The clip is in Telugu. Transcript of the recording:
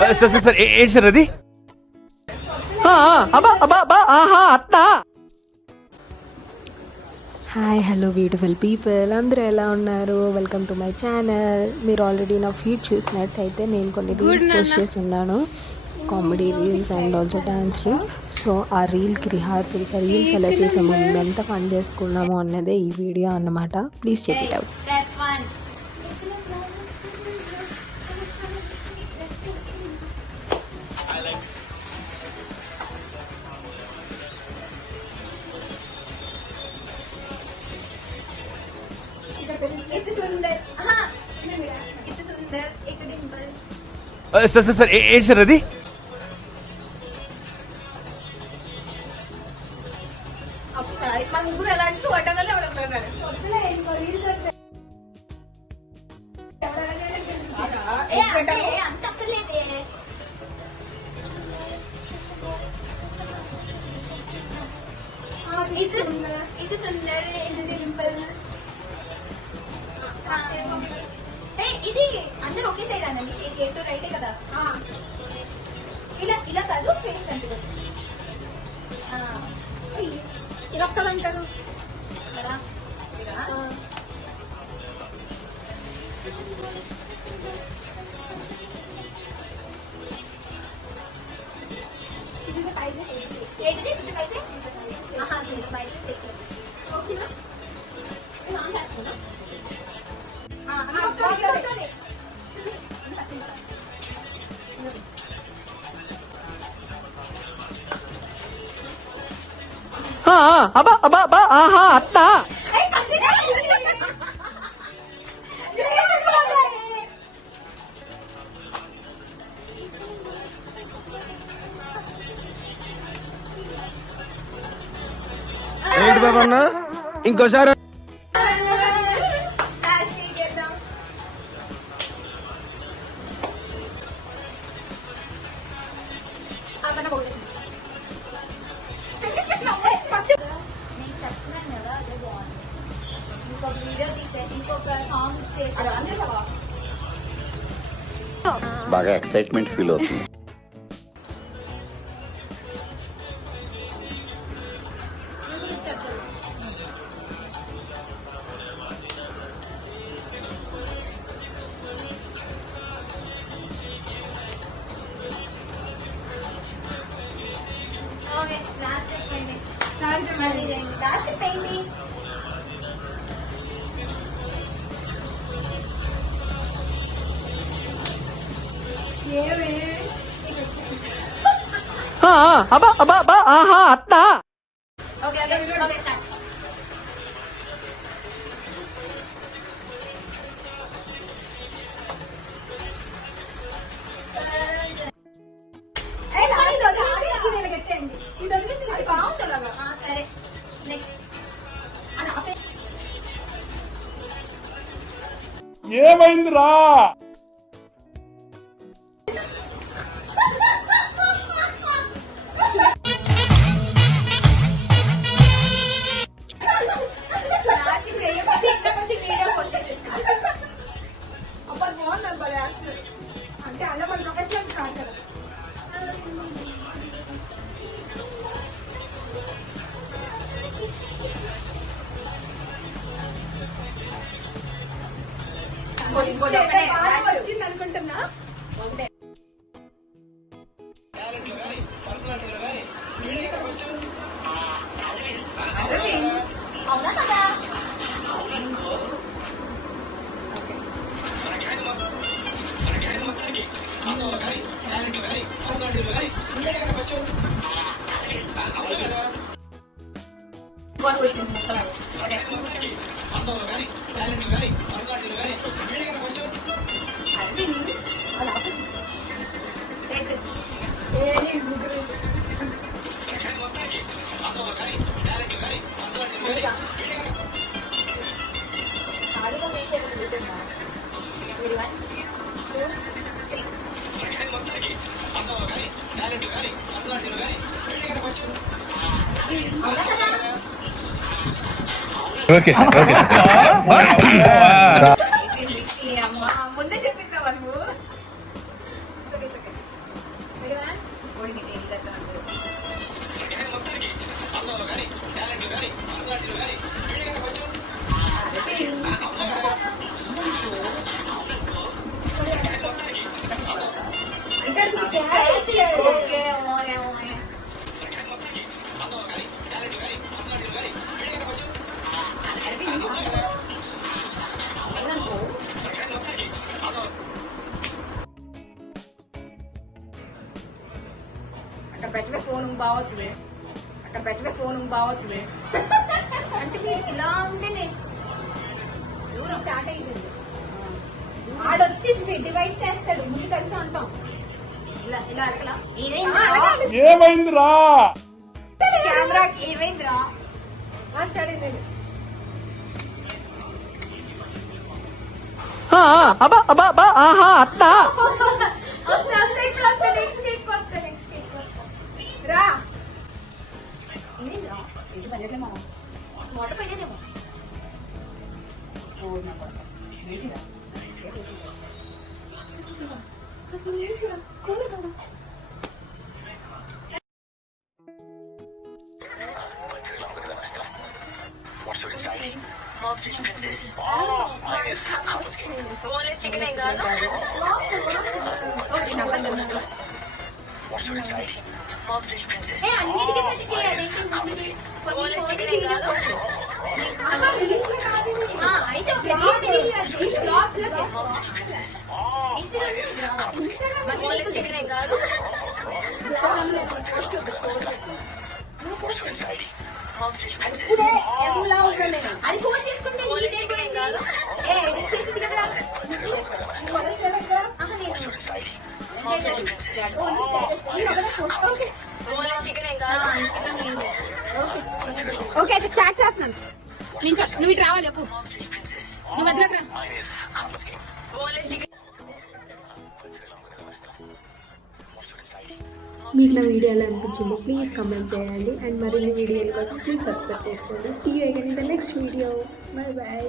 సార్ సార్ సార్ ఏంటి సార్ అది? హాయ్ హలో బ్యూటిఫుల్ పీపుల్, అందరూ ఎలా ఉన్నారు? Welcome to my channel. మీరు ఆల్రెడీ నా ఫీడ్ చూసినట్టయితే నేను కొన్ని రీల్స్ పోస్ట్ చేసి ఉన్నాను, comedy reels and also dance reels. So ఆ రీల్కి రిహార్సల్స్, ఆ రీల్స్ ఎలా చేసాము, మేము ఎంత ఫన్ చేసుకున్నాము అన్నదే ఈ వీడియో అన్నమాట. Please check it out. Sir sir sir ఏంటి సార్ అది? ఇది సుందర్, ఇది డింపుల్. ఇది అందరూ ఒకే సైడ్ అనండి, షేక్ ఎటు రైటే కదా. ఇలా ఇలా కాదు, ఫేస్ అంటే ఇలా వస్తామంటారు అలా. ఏంటిది పైసే? ఓకేనా? నేను ఆన్ చేస్తున్నా. అత్తా ఏంటి బాబా అన్న, ఇంకోసారి బాగా ఎక్సైట్మెంట్ ఫీల్ అవుతుంది. అత్తా సరే నెక్స్ట్ ఏమైందిరా? అంటే అలా మన ప్రొఫెషనల్ కాదు కదా. వచ్చింది అనుకుంటున్నా. అవునా కదా? ఓకే ఓకే ముందే చెప్పేసావా నువ్వు? అవుతుంది అంటే మీరు ఇలా ఉంటే నేను స్టార్ట్ అయిపోయింది ఆడొచ్చి డివైడ్ చేస్తాడు ముందు కలిసి ఉంటాం ఇలా ఇలా అడగలా ఏమైందిరా కెమెరా ఏమైందిరా స్టార్ట్ అయింది రా ఇది పనిచేయట్లేమో వాటర్ పనిచేయమో అన్నిటికీ అయితే అది పోస్ట్ చేసుకుంటే ఎడిట్ చేసింది కదా ఓకే అయితే స్టార్ట్ చేస్తున్నాను నువ్వు ఇటు రావాలి చెప్పు నువ్వు మధ్యలోకి రా మీకు నా వీడియో ఎలా అనిపించింది ప్లీజ్ కమెంట్ చేయండి అండ్ మరిన్ని వీడియోల కోసం ప్లీజ్ సబ్స్క్రైబ్ చేసుకోండి see you again in the next video bye bye